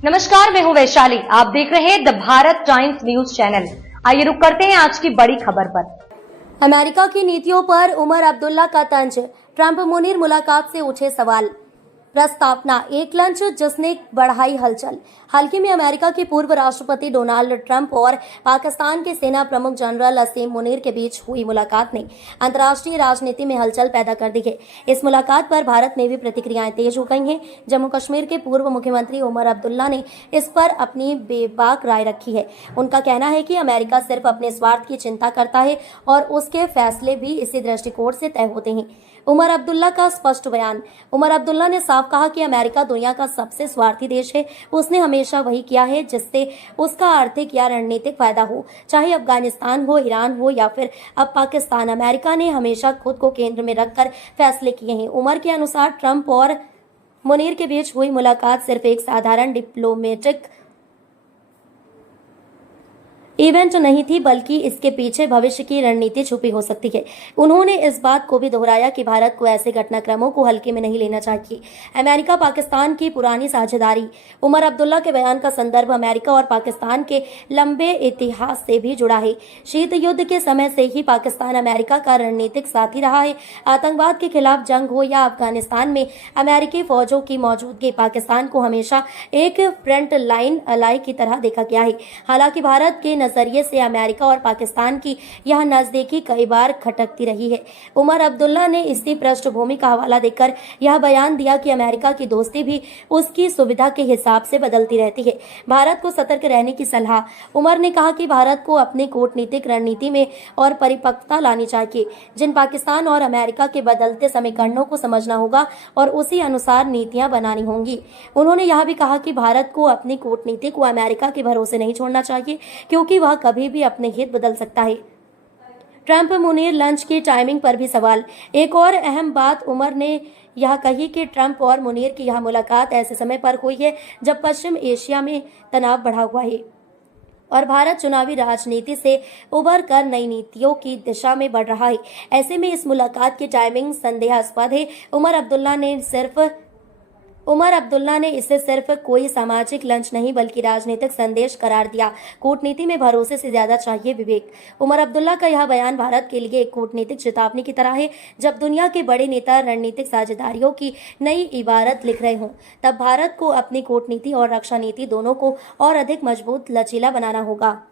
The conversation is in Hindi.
नमस्कार, मैं हूं वैशाली। आप देख रहे हैं the Bharat times news channel. आइए रुक करते हैं आज की बड़ी खबर पर। अमेरिका की नीतियों पर उमर अब्दुल्ला का तंज, ट्रंप मुनीर मुलाकात से उठे सवाल। प्रस्तावना, एक लंच जिसने बढ़ाई हलचल। हाल ही में अमेरिका के पूर्व राष्ट्रपति डोनाल्ड ट्रंप और पाकिस्तान के सेना प्रमुख जनरल असीम मुनीर के बीच हुई मुलाकात ने अंतर्राष्ट्रीय राजनीति में हलचल पैदा कर दी है। इस मुलाकात पर भारत में भी प्रतिक्रियाएं तेज हो गई हैं। जम्मू कश्मीर के पूर्व मुख्यमंत्री उमर अब्दुल्ला ने इस पर अपनी बेबाक राय रखी है। उनका कहना है कि अमेरिका सिर्फ अपने स्वार्थ की चिंता करता है और उसके फैसले भी इसी दृष्टिकोण से तय होते हैं। उमर अब्दुल्ला का स्पष्ट बयान। उमर अब्दुल्ला ने साफ कहा कि अमेरिका दुनिया का सबसे स्वार्थी देश है। उसने हमेशा वही किया है जिससे उसका आर्थिक या रणनीतिक फायदा हो, चाहे अफगानिस्तान हो, ईरान हो या फिर अब पाकिस्तान। अमेरिका ने हमेशा खुद को केंद्र में रखकर फैसले किए हैं। उमर के अनुसार ट्रंप और मुनीर के बीच हुई मुलाकात सिर्फ एक साधारण डिप्लोमेटिक इवेंट नहीं थी, बल्कि इसके पीछे भविष्य की रणनीति छुपी हो सकती है। उन्होंने इस बात को भी दोहराया कि भारत को ऐसे घटनाक्रमों को हल्के में नहीं लेना चाहिए। अमेरिका पाकिस्तान की पुरानी साझेदारी। उमर अब्दुल्ला के बयान का संदर्भ अमेरिका और पाकिस्तान के लंबे इतिहास से भी जुड़ा है। शीत युद्ध के समय से ही पाकिस्तान अमेरिका का रणनीतिक साथी रहा है। आतंकवाद के खिलाफ जंग हो या अफगानिस्तान में अमेरिकी फौजों की मौजूदगी, पाकिस्तान को हमेशा एक फ्रंट लाइन अलाई की तरह देखा गया है। हालांकि भारत के नजरिए से अमेरिका और पाकिस्तान की यह नजदीकी कई बार खटकती रही है। उमर अब्दुल्ला ने इसी पृष्ठभूमि का हवाला देकर यह बयान दिया कि अमेरिका की दोस्ती भी उसकी सुविधा के हिसाब से बदलती रहती है। भारत को सतर्क रहने की सलाह। उमर ने कहा कि भारत को अपनी कूटनीतिक रणनीति में और परिपक्वता लानी चाहिए, जिन पाकिस्तान और अमेरिका के बदलते समीकरणों को समझना होगा और उसी अनुसार नीतियां बनानी होंगी। उन्होंने यह भी कहा कि भारत को अपनी कूटनीति को अमेरिका के भरोसे नहीं छोड़ना चाहिए, क्योंकि वह कभी भी अपने हित बदल सकता है। ट्रंप मुनीर लंच की टाइमिंग पर भी सवाल। एक और अहम बात उमर ने यह कही कि ट्रंप और मुनीर की यह मुलाकात ऐसे समय पर हुई है जब पश्चिम एशिया में तनाव बढ़ा हुआ है और भारत चुनावी राजनीति से उबर कर नई नीतियों की दिशा में बढ़ रहा है। ऐसे में इस मुलाकात की टाइमिंग संदेहास्पद है। उमर अब्दुल्ला ने इसे सिर्फ कोई सामाजिक लंच नहीं बल्कि राजनीतिक संदेश करार दिया। कूटनीति में भरोसे से ज्यादा चाहिए विवेक। उमर अब्दुल्ला का यह बयान भारत के लिए एक कूटनीतिक चेतावनी की तरह है। जब दुनिया के बड़े नेता रणनीतिक साझेदारियों की नई इबारत लिख रहे हों, तब भारत को अपनी कूटनीति और रक्षा नीति दोनों को और अधिक मजबूत, लचीला बनाना होगा।